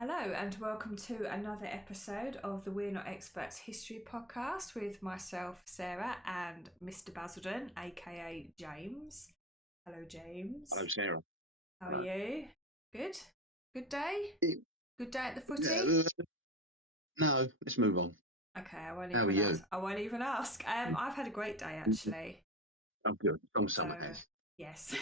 Hello, and welcome to another episode of the We're Not Experts History podcast with myself, Sarah, and Mr. Basildon, aka James. Hello, Hello, James. Sarah. How are Hello. you? Good? Good day? Y- Good day at the Yeah, footy? no, let's move on. Okay, I won't How are even you? ask. I won't even ask. I've had a great day actually. I'm good. Long So, summer days. yes.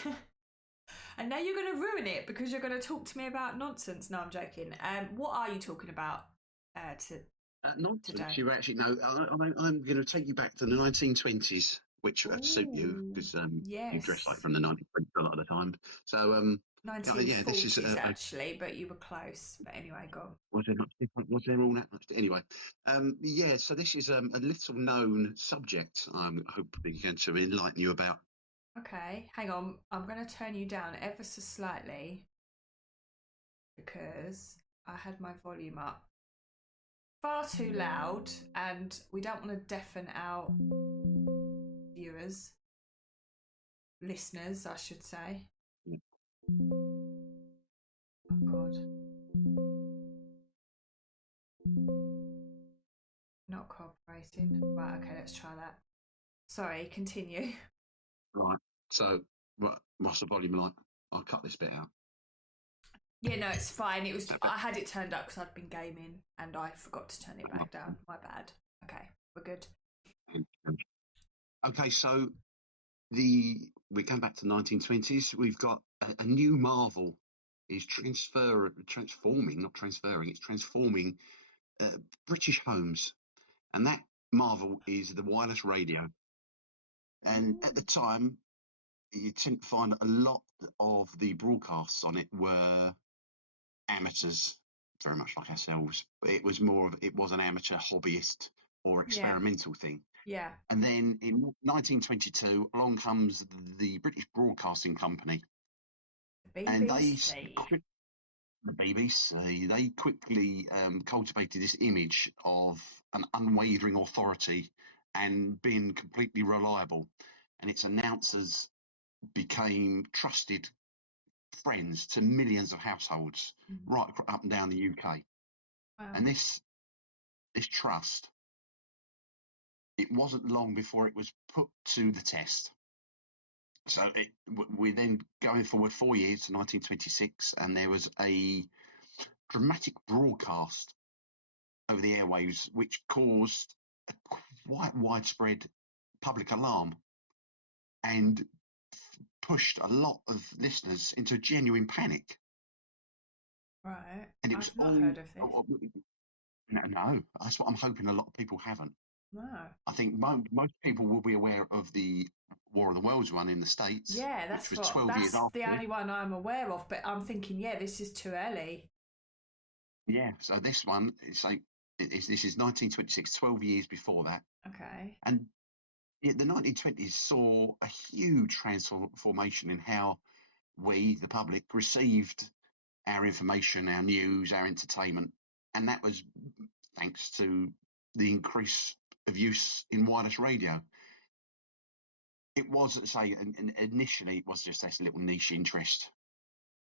And now you're going to ruin it because you're going to talk to me about nonsense. No, I'm joking. What are you talking about to Nonsense. today? You actually know. I'm going to take you back to the 1920s, which would suit you Oh, because you dress like yes. from the 1920s a lot of the time. So, yeah, this is 1940s actually, but you were close. But anyway, go on. was there much different? Was there all that much? Anyway, yeah. So this is a little known subject. I'm hopefully going to enlighten you about. Okay, hang on. I'm going to turn you down ever so slightly because I had my volume up far too loud and we don't want to deafen our viewers, listeners, I should say. Oh, God. Not cooperating. Right, okay, let's try that. Sorry, continue. Right. So, what's the volume like? I'll cut this bit out. Yeah, no, it's fine. It was That bit. I had it turned up because I'd been gaming and I forgot to turn it back down. My bad. Okay, we're good. Okay, so we're going back to 1920s. We've got a new marvel is transforming, not transferring. It's transforming uh, British homes, and that marvel is the wireless radio. And at the time, you tend to find a lot of the broadcasts on it were amateurs, very much like ourselves. It was an amateur hobbyist or Yeah, experimental thing. yeah. And then in 1922, along comes the British Broadcasting Company, The and BBC. the BBC, they quickly cultivated this image of an unwavering authority and being completely reliable. And its announcers became trusted friends to millions of households right up and down the UK. Wow. And this trust, it wasn't long before it was put to the test. So we're then going forward 4 years to 1926, and there was a dramatic broadcast over the airwaves, which caused a quite widespread public alarm and pushed a lot of listeners into genuine panic. Right. And it was I've not all, heard of this. no, that's what I'm hoping a lot of people haven't. No. I think most people will be aware of the War of the Worlds one in the States, Yeah, which was 12 years that's after the this. only one I'm aware of, but I'm thinking, yeah, this is too early. Yeah, so this one, this is 1926, 12 years before that. Okay. And the 1920s saw a huge transformation in how we, the public, received our information, our news, our entertainment. And that was thanks to the increase of use in wireless radio. It was, say, initially, it was just this little niche interest,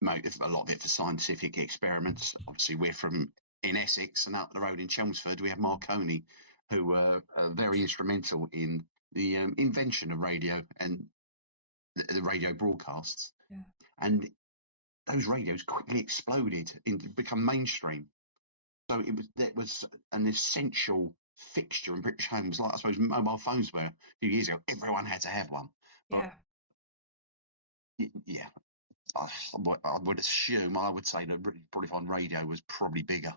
a lot of it for scientific experiments. Obviously, we're from in Essex, and up the road in Chelmsford, we have Marconi, who were very instrumental in the invention of radio and the radio broadcasts. Yeah. And those radios quickly exploded into become mainstream. So it was an essential fixture in British homes, like I suppose mobile phones were a few years ago. Everyone had to have one. But Yeah. yeah, I would assume I would say that British on radio was probably bigger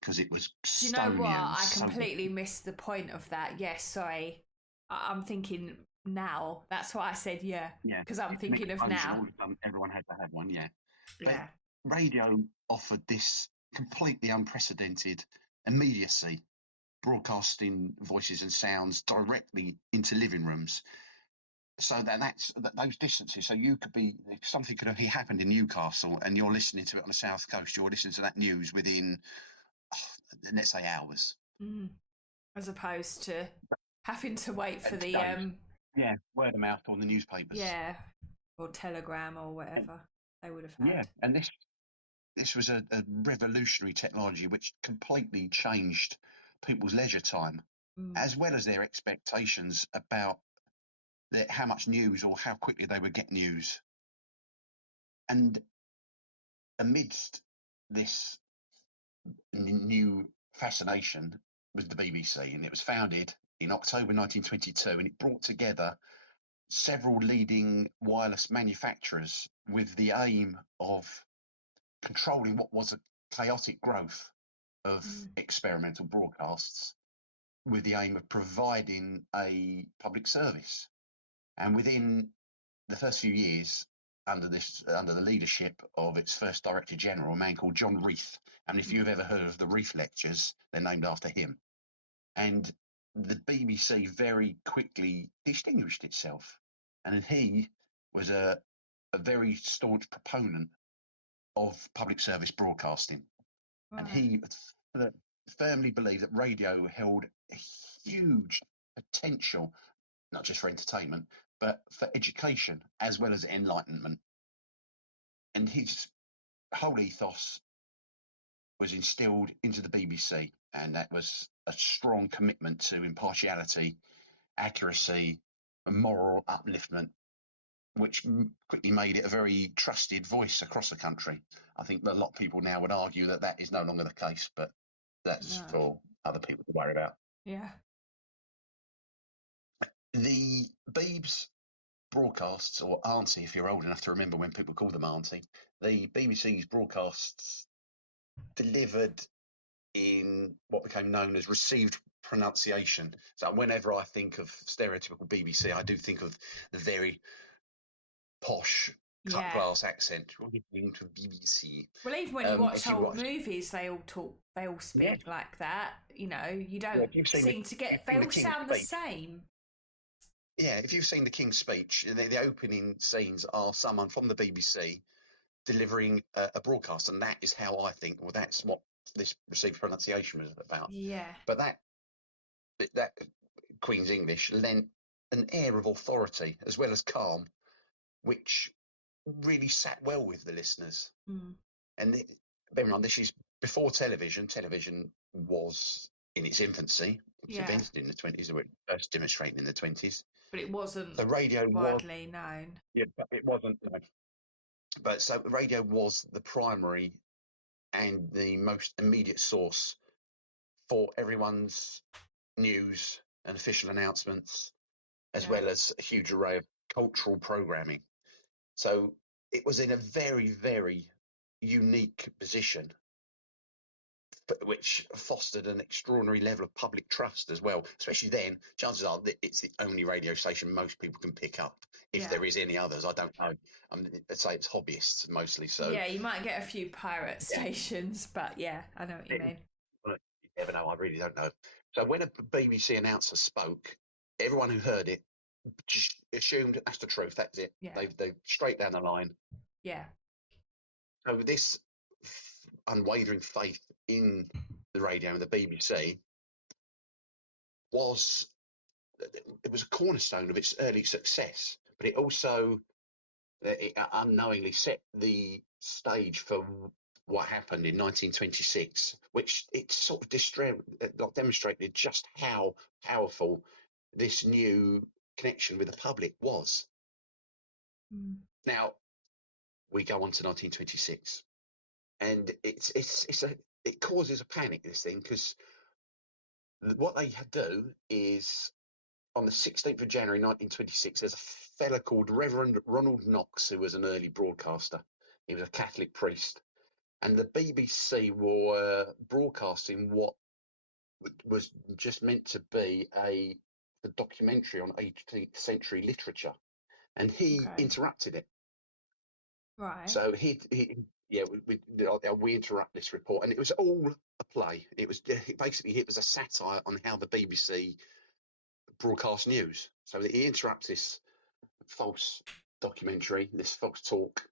because it was Do you so know what? new, I so completely missed the point of that. Yes, sorry. I'm thinking now. That's why I said yeah, yeah. because I'm It's an thinking of explosion. now. All of a sudden, everyone had to have one. Yeah, but Yeah. radio offered this completely unprecedented immediacy, broadcasting voices and sounds directly into living rooms. So that's those distances. So you could be if something could have happened in Newcastle, and you're listening to it on the south coast. You're listening to that news within, let's say, hours. Mm. As opposed to having to wait for And the days. Yeah, word of mouth on the newspapers. yeah, or telegram or And whatever they would have yeah, had. and this this was a revolutionary technology which completely changed people's leisure time, as well as their expectations about how much news or how quickly they would get news. And amidst this new fascination was the BBC, and it was founded in October 1922, and it brought together several leading wireless manufacturers with the aim of controlling what was a chaotic growth of experimental broadcasts, with the aim of providing a public service. And within the first few years, under the leadership of its first Director General, a man called John Reith. And if you've ever heard of the Reith Lectures, they're named after him. And the BBC very quickly distinguished itself. And he was a very staunch proponent of public service broadcasting. Right. And he firmly believed that radio held a huge potential, not just for entertainment, but for education as well as enlightenment. And his whole ethos was instilled into the BBC, and that was a strong commitment to impartiality, accuracy, and moral upliftment, which quickly made it a very trusted voice across the country. I think that a lot of people now would argue that that is no longer the case, but that's for other people to worry about. Yeah. The Beebs broadcasts, or Auntie, if you're old enough to remember when people called them Auntie, the BBC's broadcasts delivered in what became known as received pronunciation. So whenever I think of stereotypical BBC, I do think of the very posh cut glass accent. Into BBC. Well, even when you watch old movies, they all speak like that. You know, you don't seem to get. They all sound the same. Yeah, if you've seen the King's Speech, the opening scenes are someone from the BBC delivering a broadcast, and that is how I think. Well, that's what this received pronunciation was about. Yeah. But that Queen's English lent an air of authority as well as calm, which really sat well with the listeners. And bear in mind, this is before television. Television was in its infancy. It was invented in the 20s. They were first demonstrating in the 20s. But it wasn't the radio widely known. Yeah, it wasn't. No. But so radio was the primary and the most immediate source for everyone's news and official announcements, as well as a huge array of cultural programming. So it was in a very, very unique position, which fostered an extraordinary level of public trust as well. Especially then, chances are that it's the only radio station most people can pick up. If there is any others, I don't know. I'd say it's hobbyists mostly. So yeah, you might get a few pirate stations, but yeah, I know what you mean. You never know. I really don't know. So when a BBC announcer spoke, everyone who heard it just assumed that's the truth. That's it. Yeah. They straight down the line. Yeah. So this unwavering faith in the radio and the BBC was a cornerstone of its early success, but it also unknowingly set the stage for what happened in 1926, which it sort of demonstrated just how powerful this new connection with the public was. Now we go on to 1926, and it causes a panic, this thing, because what they do is on the 16th of January 1926, there's a fella called Reverend Ronald Knox, who was an early broadcaster. He was a Catholic priest. And the BBC were broadcasting what was just meant to be a documentary on 18th century literature. And he interrupted it. Right. So we interrupt this report. And it was all a play. It was a satire on how the BBC broadcast news. So he interrupts this false documentary, this false talk,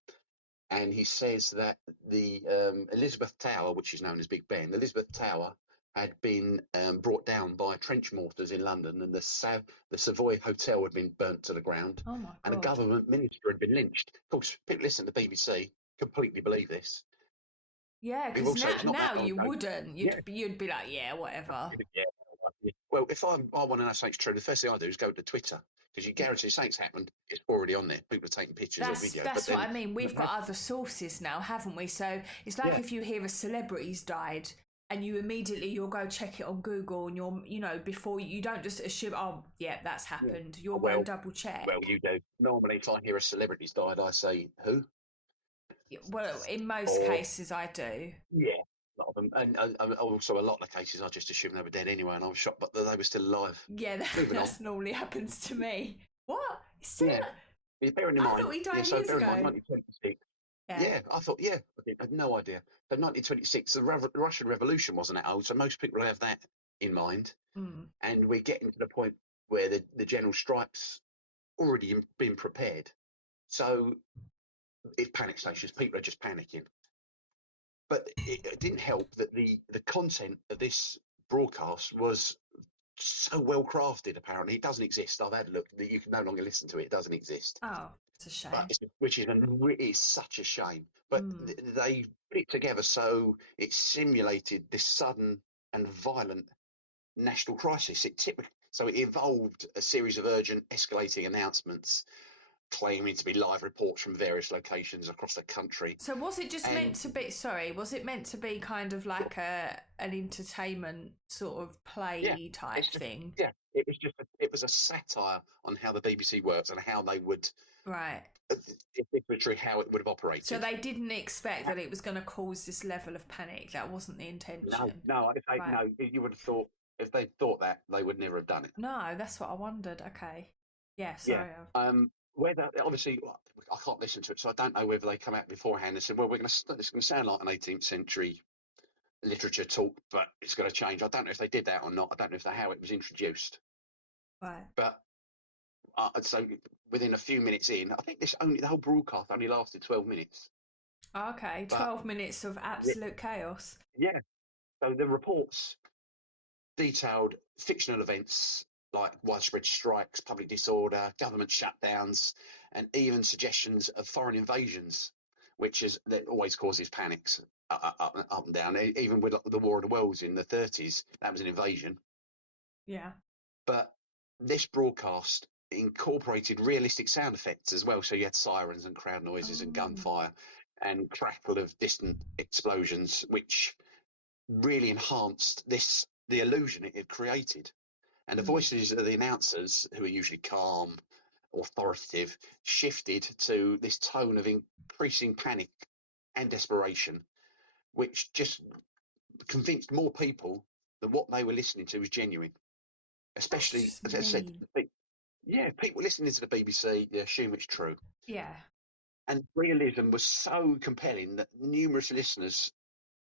and he says that the Elizabeth Tower, which is known as Big Ben, Elizabeth Tower had been brought down by trench mortars in London, and the Savoy Hotel had been burnt to the ground, and a government minister had been lynched. Of course, people listening to the BBC completely believe this, Yeah, I because will say now it's not that now long you ago. wouldn't. Yeah, You'd be like, yeah, whatever. yeah. Well, if I want to know something's true, the first thing I do is go to Twitter because you Yeah. guarantee something's happened. It's already on there. People are taking pictures or videos. But That's what then, I mean. We've got other sources now, haven't we? So it's like yeah, if you hear a celebrity's died and you'll go check it on Google and before you don't just assume, oh yeah, that's yeah. happened. You'll go and Well, double check. well, you do. Normally, if I hear a celebrity's died, I say who Yeah, well, in most or cases I do. yeah. A lot of them, and also a lot of the cases, I just assumed they were dead anyway, and I was shocked, but they were still alive. Yeah, Moving on. that's normally happens to me. What? He's still Yeah, yeah, bearing in I mind, thought he yeah. died So years bear in mind, ago. 1926. Yeah. Yeah, I thought, yeah, I had no idea. So 1926, the Russian Revolution wasn't that old, so most people have that in mind. Mm. And we're getting to the point where the general strike's already been prepared. So it's panic stations, people are just panicking. But it didn't help that the content of this broadcast was so well crafted. Apparently, it doesn't exist. I've had a look; that you can no longer listen to it. It doesn't exist. Oh, it's a But shame. which is such a shame. But Mm. they put together so it simulated this sudden and violent national crisis. So it evolved a series of urgent, escalating announcements claiming to be live reports from various locations across the country. So was it just meant And to be? Sorry, was it meant to be kind of like an entertainment sort of yeah, play type it's just thing? yeah, it was a satire on how the BBC works and how they would, Right. if this were true, how it would have So operated. they didn't expect that it was going to cause this level of panic. That wasn't the No, intention. no, if they, Right. no, you would have thought if they thought that they would never have done it. No, that's what I wondered. Okay. Yeah, Yeah. sorry. Whether obviously I can't listen to it, so I don't know whether they come out beforehand and said, "Well, it's going to sound like an 18th century literature talk, but it's going to change." I don't know if they did that or not. I don't know if how it was introduced, Right. but so within a few minutes in, I think the whole broadcast only lasted 12 minutes, Okay. but 12 minutes of yeah, absolute chaos. yeah. So the reports detailed fictional events like widespread strikes, public disorder, government shutdowns, and even suggestions of foreign invasions, which is that always causes panics up and down. Even with the War of the Worlds in the 30s, that was an invasion. Yeah. But this broadcast incorporated realistic sound effects as well. So you had sirens and crowd noises and Oh. gunfire and crackle of distant explosions, which really enhanced the illusion it had created. And the Mm. voices of the announcers, who are usually calm, authoritative, shifted to this tone of increasing panic and desperation, which just convinced more people that what they were listening to was genuine. That's Especially, just as I said, mean. yeah, people listening to the BBC, they assume it's true. Yeah. And realism was so compelling that numerous listeners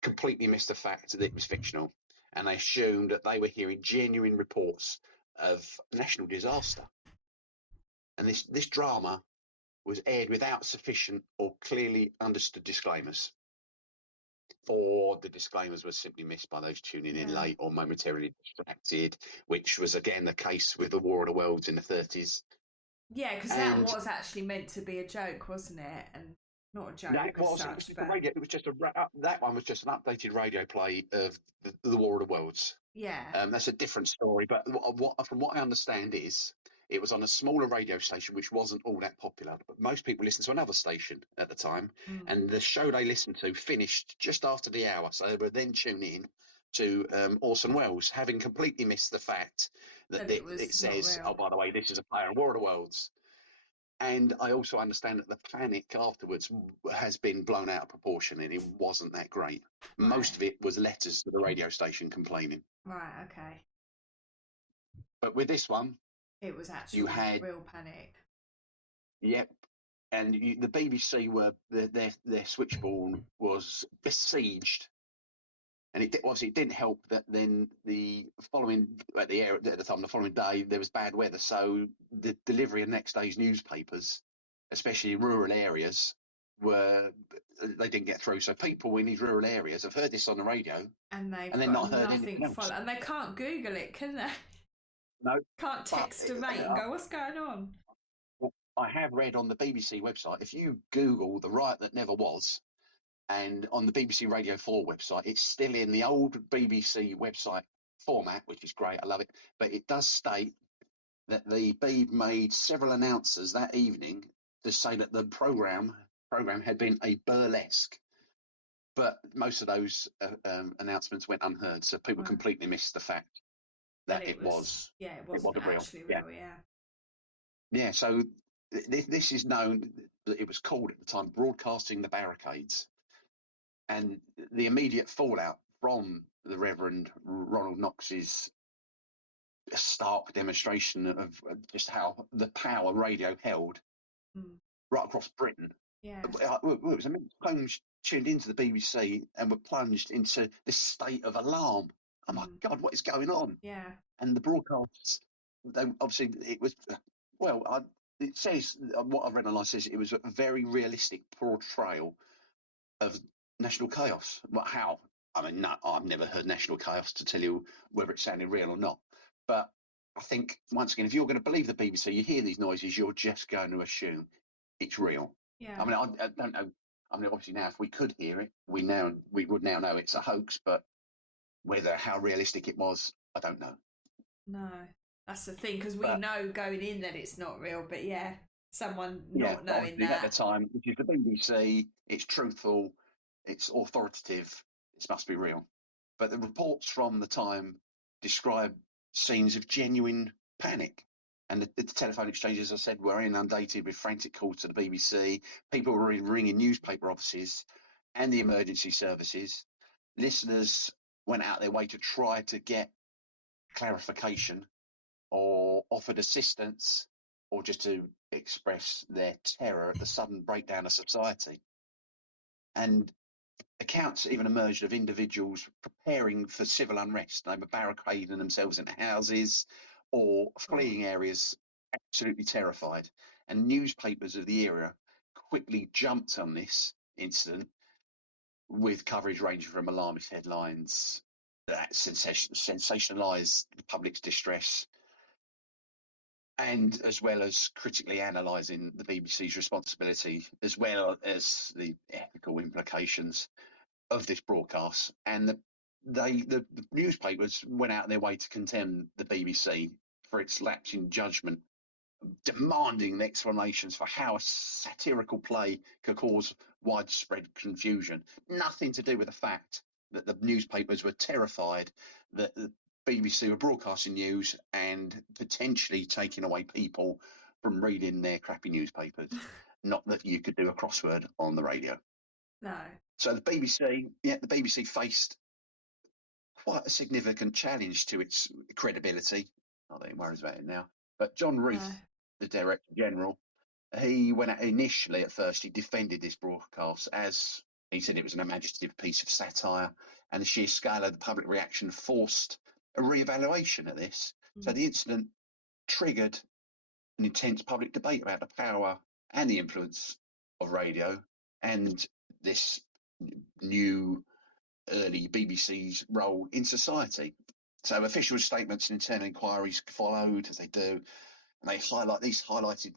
completely missed the fact that it was fictional, and they assumed that they were hearing genuine reports of national disaster. And this drama was aired without sufficient or clearly understood disclaimers, or the disclaimers were simply missed by those tuning in Yeah. late or momentarily distracted, which was again the case with the War of the Worlds in the 30s. Yeah, because that And was actually meant to be a joke, wasn't it? And not a no, joke it as wasn't. It was such, just a but radio. It was just that one was just an updated radio play of the War of the Worlds. yeah. That's a different story. But from what I understand is it was on a smaller radio station which wasn't all that popular. But most people listened to another station at the time, Mm. and the show they listened to finished just after the hour. So they were then tuning in to Orson Welles, having completely missed the fact that That it it was not says, "Oh, real. by the way, this is a player in War of the Worlds." And I also understand that the panic afterwards has been blown out of proportion, and it wasn't that great. Right. Most of it was letters to the radio station complaining. Right, okay. But with this one, It was you actual had, real panic. yep, and the BBC were their switchboard was besieged, and obviously it didn't help that then the following at the time the following day there was bad weather, so the delivery of next day's newspapers, especially in rural areas, were they didn't get through. So people in these rural areas have heard this on the radio And they've and then got not heard nothing anything follow else. and they can't Google it, can they? No, Can't but text a mate and go, what's going on? I have read on the BBC website, if you Google the riot that never was, And on the BBC Radio 4 website, it's still in the old BBC website format, which is great. I love it. But it does state that the Beeb made several announcers that evening to say that the program had been a burlesque. But most of those announcements went unheard, so people completely missed the fact that it wasn't real. Actually real, yeah. Yeah, so this is known that it was called at the time Broadcasting the Barricades. And the immediate fallout from the Reverend Ronald Knox's stark demonstration of just how the power radio held right across Britain. Yeah. It was immense. Homes tuned into the BBC and were plunged into this state of alarm. Oh my God, what is going on? Yeah. And the broadcasts, obviously, it was, well, it says, what I've read online says it was a very realistic portrayal of national chaos. But how? I mean, no, I've never heard national chaos to tell you whether it sounded real or not. But I think, once again, if you're going to believe the BBC, you hear these noises, you're just going to assume it's real. Yeah. I mean, I don't know. I mean, obviously now, if we could hear it, we would now know it's a hoax. But how realistic it was, I don't know. No, that's the thing, because we know going in that it's not real. But yeah, someone not knowing that at the time, which is the BBC, it's truthful, it's authoritative, it must be real. But the reports from the time describe scenes of genuine panic. And the telephone exchanges, as I said, were inundated with frantic calls to the BBC. People were ringing newspaper offices and the emergency services. Listeners went out their way to try to get clarification or offered assistance, or just to express their terror at the sudden breakdown of society. And accounts even emerged of individuals preparing for civil unrest. They were barricading themselves in houses or fleeing areas, absolutely terrified. And newspapers of the era quickly jumped on this incident, with coverage ranging from alarmist headlines that sensationalised the public's distress, and as well as critically analysing the BBC's responsibility, as well as the ethical implications of this broadcast. And the newspapers went out of their way to condemn the BBC for its lapse in judgment, demanding explanations for how a satirical play could cause widespread confusion. Nothing to do with the fact that the newspapers were terrified that the BBC were broadcasting news and potentially taking away people from reading their crappy newspapers. Not that you could do a crossword on the radio. No. So the BBC faced quite a significant challenge to its credibility. Not that he worries about it now. But John Reith, the Director General, he went out initially, at first, he defended this broadcast as he said it was an imaginative piece of satire, and the sheer scale of the public reaction forced a re-evaluation of this. So the incident triggered an intense public debate about the power and the influence of radio and this new early BBC's role in society. So official statements and internal inquiries followed, as they do, and highlighted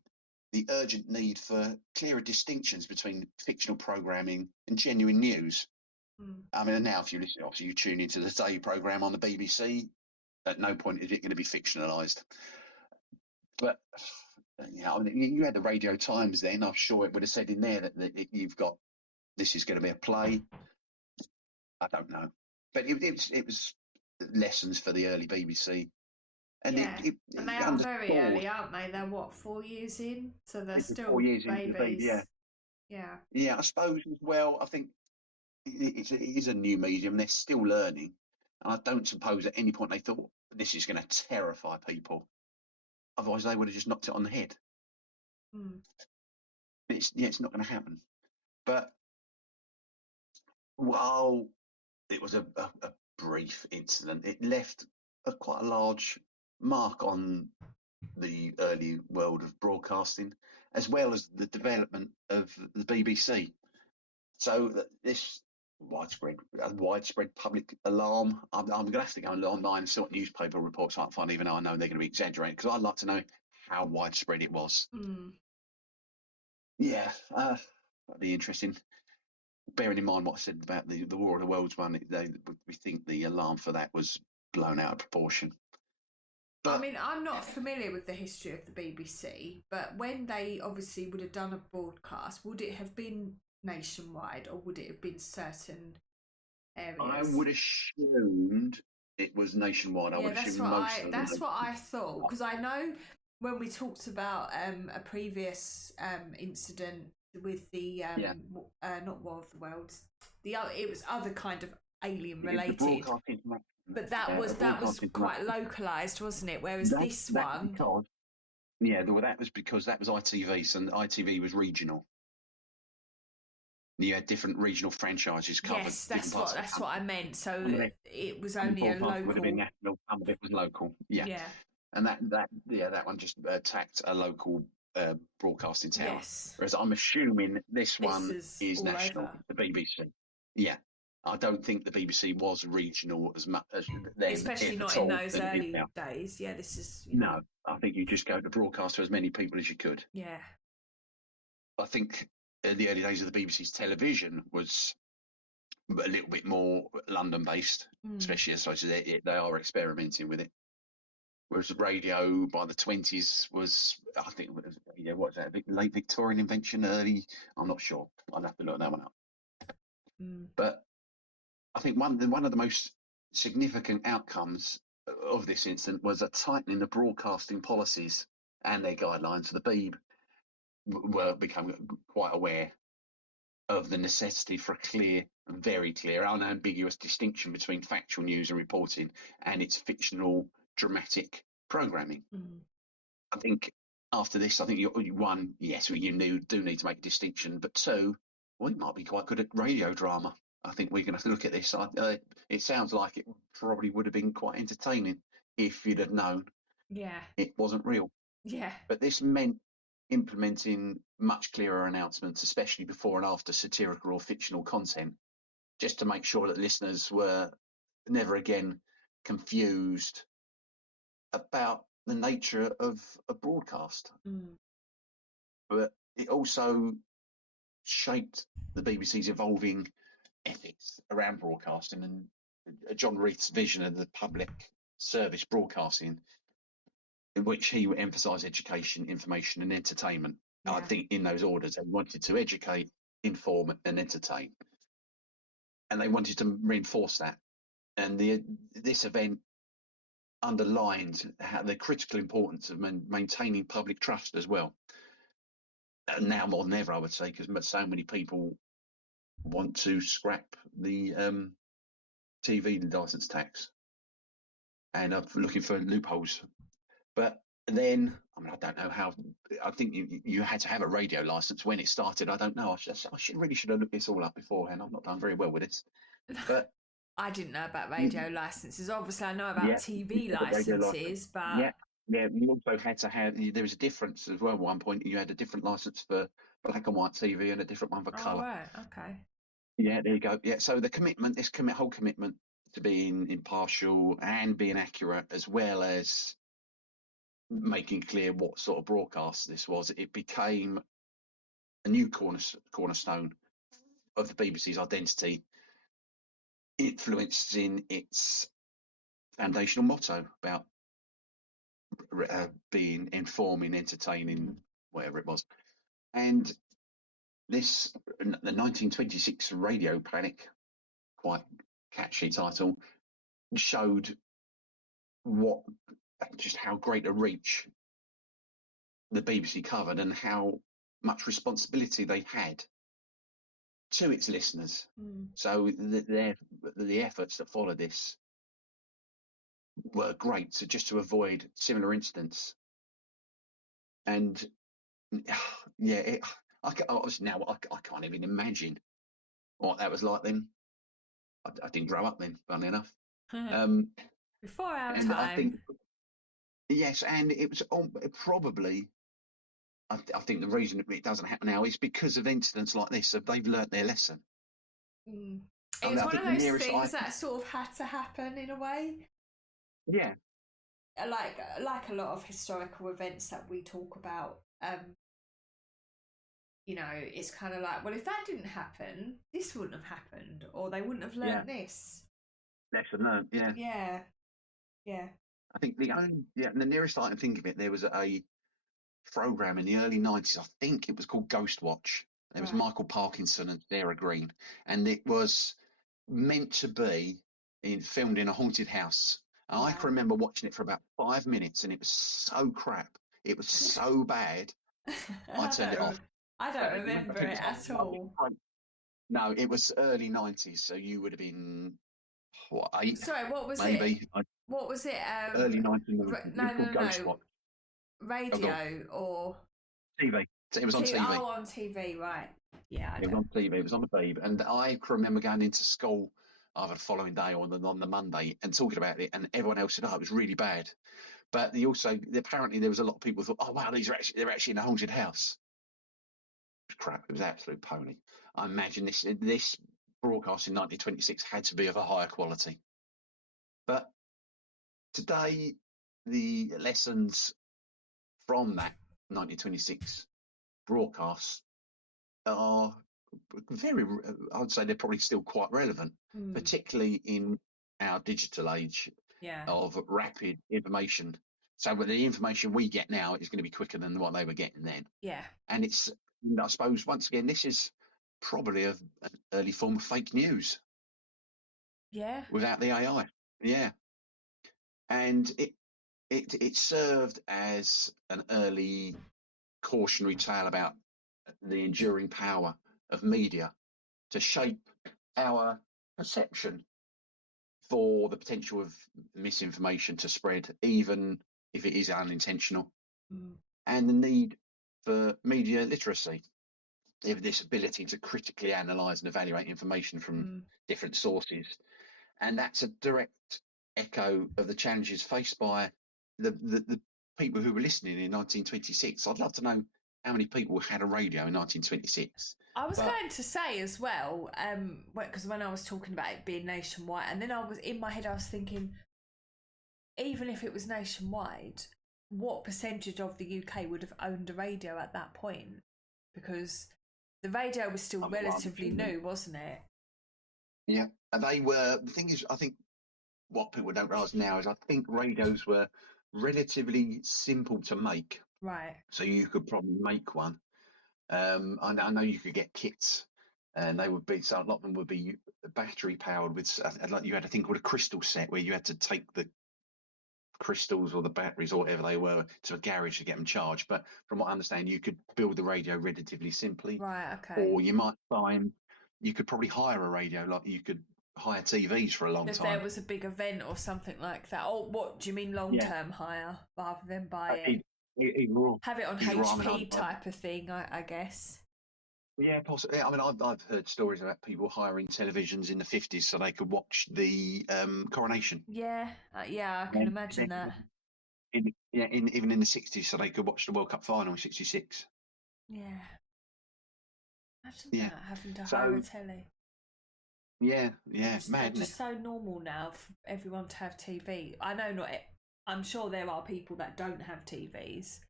the urgent need for clearer distinctions between fictional programming and genuine news. I mean, now if you listen, obviously you tune into the Today programme on the BBC, at no point is it going to be fictionalised. But I mean, you had the Radio Times then, I'm sure it would have said in there that you've got, this is going to be a play. I don't know. But it was lessons for the early BBC. And and they are very early, aren't they? They're what, 4 years in? So they're still 4 years babies. Into yeah. I suppose as well. I think it is a new medium. They're still learning, and I don't suppose at any point they thought this is going to terrify people. Otherwise, they would have just knocked it on the head. It's not going to happen. But while it was a brief incident, it left quite a large mark on the early world of broadcasting, as well as the development of the BBC. So this widespread public alarm, I'm going to have to go online and see what newspaper reports I can find, even though I know they're going to be exaggerated, because I'd like to know how widespread it was. Yeah, that'd be interesting. bearing in mind what I said about the War of the Worlds one, we think the alarm for that was blown out of proportion. I But mean, I'm not familiar with the history of the BBC, but when they obviously would have done a broadcast, would it have been nationwide or would it have been certain I areas? would assumed it was nationwide. I Yeah, would assume most of the that's what nation. I thought, because I know when we talked about a previous incident with the Yeah, not War of the Worlds, it was other kind of alien it was the related, broadcast interruption. but Yeah, a that was broadcast quite interruption. localized, wasn't it? Whereas this That's one, because yeah, well, that was because that was ITV, so ITV was regional. You had different regional franchises covered yes, different parts of the that's what I country. meant. So Some of it, it was some only a broadcast would have been local. national, some of it was local. Yeah, Yeah. and that one just attacked a local broadcasting tower. Yes. Whereas I'm assuming this This one is is all national, over. the BBC. Yeah, I don't think the BBC was regional as much as then Especially at not in all those than it is now. early days. Yeah, this is, No, I think you just go to broadcast to as many people as you could. yeah. I think the early days of the BBC's television was a little bit more London based, Mm. especially as they are experimenting with it. Whereas radio by the 20s was, I think, yeah, what's that, late Victorian invention, early, I'm not sure. I'll have to look that one up. Mm. But I think one of the most significant outcomes of this incident was a tightening of broadcasting policies and their guidelines. The Beeb become quite aware of the necessity for a clear, very clear, unambiguous distinction between factual news and reporting and its fictional, dramatic programming. Mm. I think after this, I think one, yes, you do need to make a distinction, but two, we might be quite good at radio drama. I think we're going to look at this. It sounds like it probably would have been quite entertaining if you'd have known Yeah. it wasn't real. Yeah. But this meant implementing much clearer announcements, especially before and after satirical or fictional content, just to make sure that listeners were never again confused about the nature of a broadcast. Mm. But it also shaped the BBC's evolving ethics around broadcasting and John Reith's vision of the public service broadcasting, in which he would emphasise education, information, and entertainment. I Yeah. think in those orders, they wanted to educate, inform, and entertain, and they wanted to reinforce that. And this event underlined the critical importance of maintaining public trust as well. And now more than ever, I would say, because so many people want to scrap the TV license tax and are looking for loopholes. But then, I mean, I don't know how. I think you had to have a radio license when it started. I don't know. Really should have looked this all up beforehand. I've not done very well with this. But I didn't know about radio licenses. Obviously, I know about yeah, you TV had a radio license. licenses, but Yeah, yeah. You also had to have. There was a difference as well. At one point, you had a different license for black and white TV and a different one for oh colour. right, okay. Yeah, there you go. Yeah, so the commitment, whole commitment to being impartial and being accurate, as well as making clear what sort of broadcast this was, it became a new cornerstone of the BBC's identity, influencing its foundational motto about being informing, entertaining, Mm. whatever it was. And this, the 1926 Radio Panic, quite catchy title, showed what just how great a reach the BBC covered and how much responsibility they had to its listeners. Mm. So the efforts that followed this were great to avoid similar incidents. And yeah, obviously now I can't even imagine what that was like then. I didn't grow up then, funnily enough. Um, Before our and I time. think yes, and it was probably. I think the reason it doesn't happen now is because of incidents like this. So they've learnt their lesson. Mm. I It mean, was I one of think the those nearest things that sort of had to happen in a way. yeah, Like a lot of historical events that we talk about. it's kind of like, well, if that didn't happen, this wouldn't have happened, or they wouldn't have Yeah. learnt this. Lesson learned. Yeah. Yeah, yeah, I think the nearest I can think of it, there was a program in the early 90s. I think it was called Ghost Watch. There was right, Michael Parkinson and Sarah Green, and it was meant to be filmed in a haunted house. And I can right. remember watching it for about 5 minutes, and it was so crap. It was so bad. I turned it off. I But don't I remember think it at all. no, it was early 90s, so you would have been what, 8, Sorry, what was it? maybe. What was it? Early 1990s. It No, was no, called no, Ghost no. Watch. Oh, God. Radio or TV. It was on TV. Oh, on TV, right? Yeah, I It was don't. on TV. It was on the Beeb, and I can remember going into school either the following day or on the Monday and talking about it, and everyone else said, "Oh, it was really bad." But apparently there was a lot of people who thought, "Oh, wow, they're actually in a haunted house." It was crap. It was absolute pony. I imagine this broadcast in 1926 had to be of a higher quality. But today, the lessons from that 1926 broadcast are very, I'd say they're probably still quite relevant, particularly in our digital age of rapid information. So the information we get now is going to be quicker than what they were getting then. Yeah. And it's, I suppose, once again, this is probably an early form of fake news. Yeah. Without the AI. Yeah. And it served as an early cautionary tale about the enduring power of media to shape our perception for the potential of misinformation to spread, even if it is unintentional, and the need for media literacy, this ability to critically analyse and evaluate information from different sources. And that's a direct echo of the challenges faced by the people who were listening in 1926. I'd love to know how many people had a radio in 1926. I was going to say as well, because when I was talking about it being nationwide, and then in my head I was thinking, even if it was nationwide, what percentage of the UK would have owned a radio at that point? Because the radio was still relatively new, wasn't it? Yeah, and they were. The thing is, I think what people don't realise now is I think radios were relatively simple to make. Right. So you could probably make one. I know you could get kits, and they would be, so a lot of them would be battery powered with, like you had a thing called a crystal set where you had to take the crystals or the batteries or whatever they were to a garage to get them charged. But from what I understand, you could build the radio relatively simply. Right, okay. Or you might find you could probably hire a radio, like you could hire TVs for a long time. If there was a big event or something like that. Oh, what do you mean long-term hire rather than buy it? Have it on HP type of thing, I guess. Yeah, possibly. I mean, I've heard stories about people hiring televisions in the 50s so they could watch the coronation. Yeah, I can imagine that. Even in the 60s, so they could watch the World Cup final in '66. Yeah. Imagine that, having to hire a telly. Yeah, mad. It's just so normal now for everyone to have TV. I know not. I'm sure there are people that don't have TVs.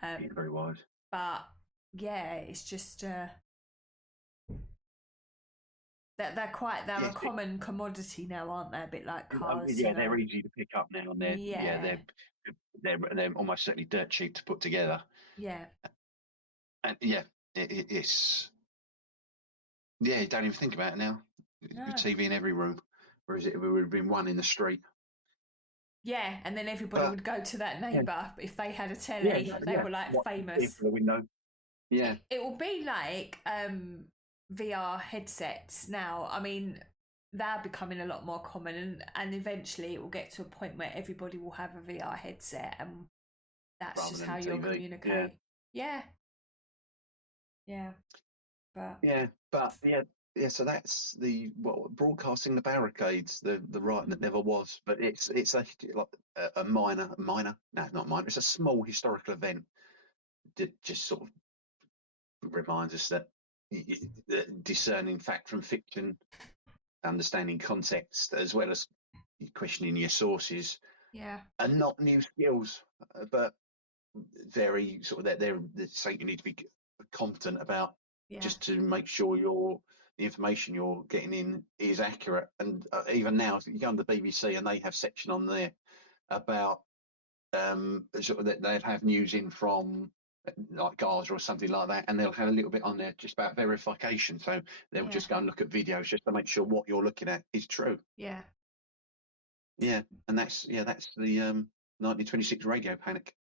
Very wide. But yeah, it's just they're a common commodity now, aren't they? A bit like cars. Yeah, they're easy to pick up now, and they're almost certainly dirt cheap to put together. Yeah. And it's you don't even think about it now. No. TV in every room, whereas it would have been one in the street. Yeah, and then everybody would go to that neighbour if they had a telly. They were like famous. The window. Yeah. It will be like VR headsets now. I mean, they're becoming a lot more common, and eventually it will get to a point where everybody will have a VR headset, and that's just how you'll communicate. Yeah. So that's broadcasting the barricades, the Riot that never was, but it's a minor. No, not minor. It's a small historical event that just sort of reminds us that discerning fact from fiction, understanding context, as well as questioning your sources, are not new skills, but very sort of they're something you need to be competent about Yeah. just to make sure the information you're getting in is accurate. And even now, you go on the BBC and they have section on there about sort of that they'd have news in from like Gaza or something like that, and they'll have a little bit on there just about verification. So they'll just go and look at videos just to make sure what you're looking at is true. Yeah. Yeah, and that's the 1926 radio panic.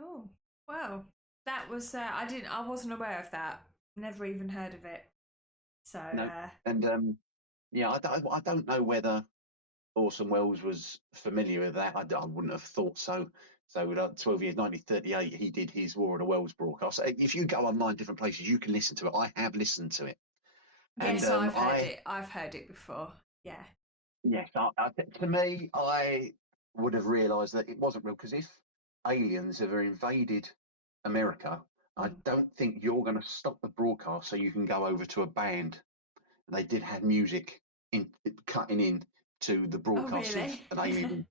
Oh, wow. That was I wasn't aware of that. Never even heard of it. So No. And yeah, I don't know whether Orson Welles was familiar with that. I wouldn't have thought so. So 12 years, 1938, he did his War of the Worlds broadcast. If you go online, different places, you can listen to it. I have listened to it. Yes, I've heard it. I've heard it before. Yeah. Yes, to me, I would have realised that it wasn't real, because if aliens have invaded America, I don't think you're going to stop the broadcast so you can go over to a band. They did have music cutting in to the broadcast of an alien.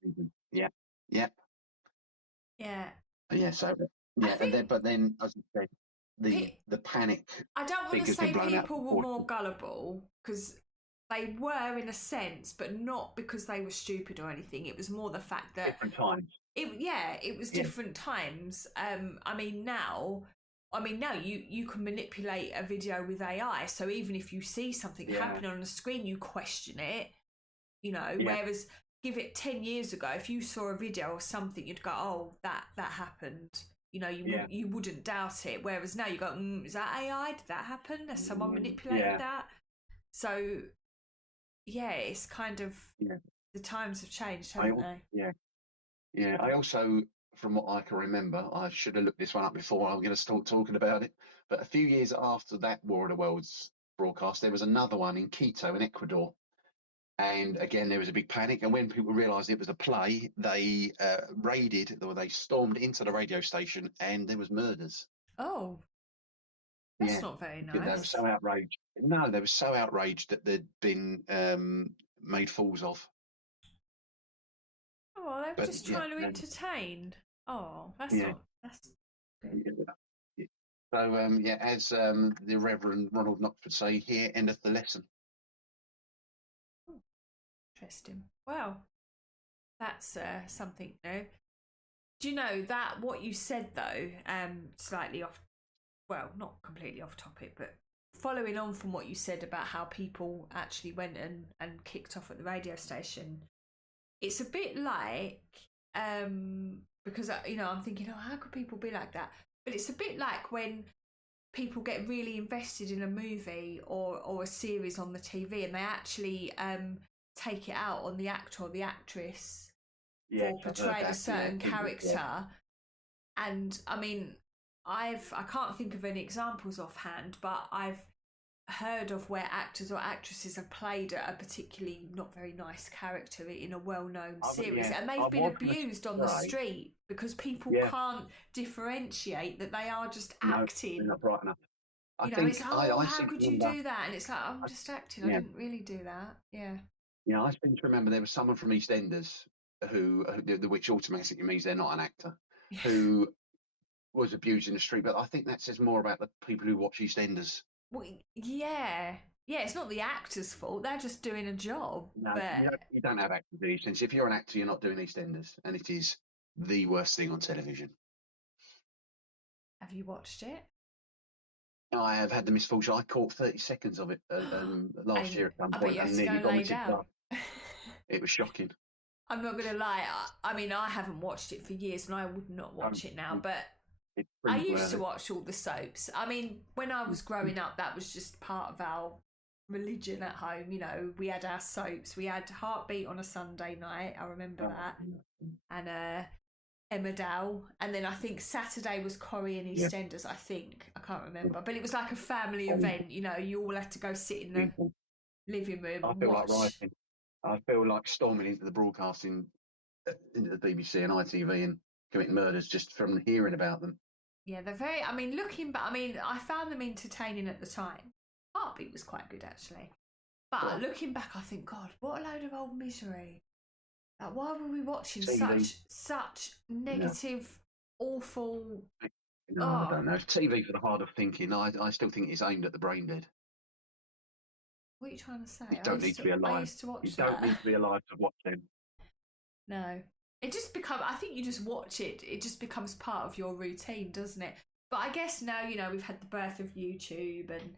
Yeah, yeah. Yeah. Yeah, so yeah, but then as I said, the panic. I don't want to say people were more gullible, because they were in a sense, but not because they were stupid or anything. It was more the fact that different times. It was different times. I mean now you can manipulate a video with AI. So even if you see something happening on the screen, you question it. You know, whereas give it 10 years ago, if you saw a video or something, you'd go, "Oh, that happened." You know, you wouldn't doubt it. Whereas now you go, "Is that AI? Did that happen? Has someone manipulated that?" So, yeah, it's kind of the times have changed, haven't they? Yeah, yeah. I also, from what I can remember, I should have looked this one up before I'm going to start talking about it. But a few years after that War of the Worlds broadcast, there was another one in Quito in Ecuador. And again, there was a big panic. And when people realised it was a play, they raided, or they stormed into the radio station, and there was murders. Oh, that's not very nice. They were so outraged. No, they were so outraged that they'd been made fools of. Oh, they were just trying to entertain. Oh, that's not. That's. So as the Reverend Ronald Knox would say, here endeth the lesson. Interesting. Well, that's something new. Do you know that what you said though? Slightly off. Well, not completely off topic, but following on from what you said about how people actually went and kicked off at the radio station. It's a bit like because I'm thinking, oh, how could people be like that? But it's a bit like when people get really invested in a movie or a series on the TV, and they actually take it out on the actor or the actress for portraying a certain character. And I mean, I can't think of any examples offhand, but I've heard of where actors or actresses have played a particularly not very nice character in a well-known series, and they've been abused on the street because people can't differentiate that they are just acting. They're not bright enough. It's how could you do that? And it's like, I'm just acting. I didn't really do that. Yeah, I seem to remember there was someone from EastEnders who which automatically means they're not an actor, who was abused in the street. But I think that says more about the people who watch EastEnders. Well, yeah, it's not the actor's fault. They're just doing a job. No, but you don't have actors in EastEnders. If you're an actor, you're not doing EastEnders, and it is the worst thing on television. Have you watched it? I have had the misfortune. I caught 30 seconds of it last year at some point, and nearly vomited up. It was shocking. I'm not going to lie. I mean, I haven't watched it for years, and I would not watch it now, but I used to watch all the soaps. I mean, when I was growing up, that was just part of our religion at home. You know, we had our soaps. We had Heartbeat on a Sunday night. I remember that. And Emmerdale. And then I think Saturday was Corrie and EastEnders, I think. I can't remember. But it was like a family event. You know, you all had to go sit in the living room and watch. I feel like storming into the broadcasting, into the BBC and ITV and committing murders just from hearing about them. Yeah, they're very. I mean, looking back, I found them entertaining at the time. Heartbeat was quite good actually, but looking back, I think, God, what a load of old misery! Like, why were we watching such negative, awful No, I Oh, don't know. It's TV for the hard of thinking. I still think it's aimed at the brain dead. what are you trying to say? You don't need to be I alive. used to You watch don't that. need to be alive to watch them. No. It just becomes, I think you just watch it, it just becomes part of your routine, doesn't it? But I guess now, we've had the birth of YouTube and,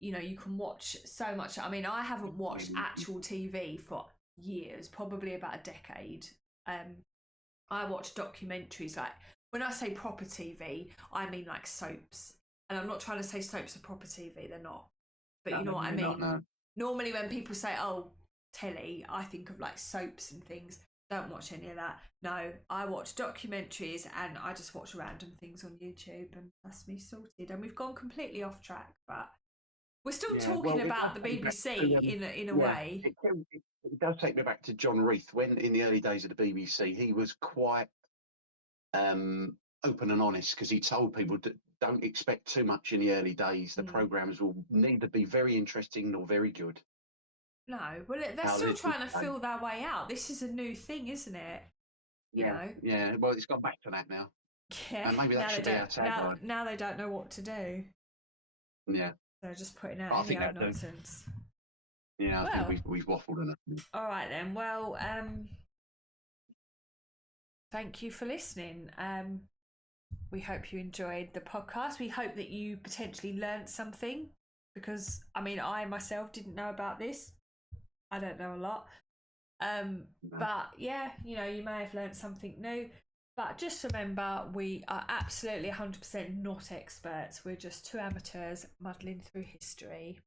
you can watch so much. I mean, I haven't watched actual TV for years, probably about a decade. I watch documentaries, like, when I say proper TV, I mean like soaps. And I'm not trying to say soaps are proper TV, they're not. But you know what I mean? No. Normally when people say, oh, telly, I think of like soaps and things. Don't watch any of that. No, I watch documentaries and I just watch random things on YouTube, and that's me sorted. And we've gone completely off track, but we're still talking about the BBC in a way. It does take me back to John Reith, when in the early days of the BBC, he was quite open and honest, because he told people, don't expect too much in the early days. The programmes will neither be very interesting nor very good. No, well, they're still trying to feel their way out. This is a new thing, isn't it? You know. Yeah. Well, it's gone back to that now. Yeah. And maybe that should be our tagline. Now they don't know what to do. Yeah. They're just putting out any old nonsense. Yeah, I think we've waffled enough. All right then. Well, thank you for listening. We hope you enjoyed the podcast. We hope that you potentially learnt something, because I mean, I myself didn't know about this. I don't know a lot. No. But yeah, you may have learnt something new. But just remember, we are absolutely 100% not experts. We're just two amateurs muddling through history.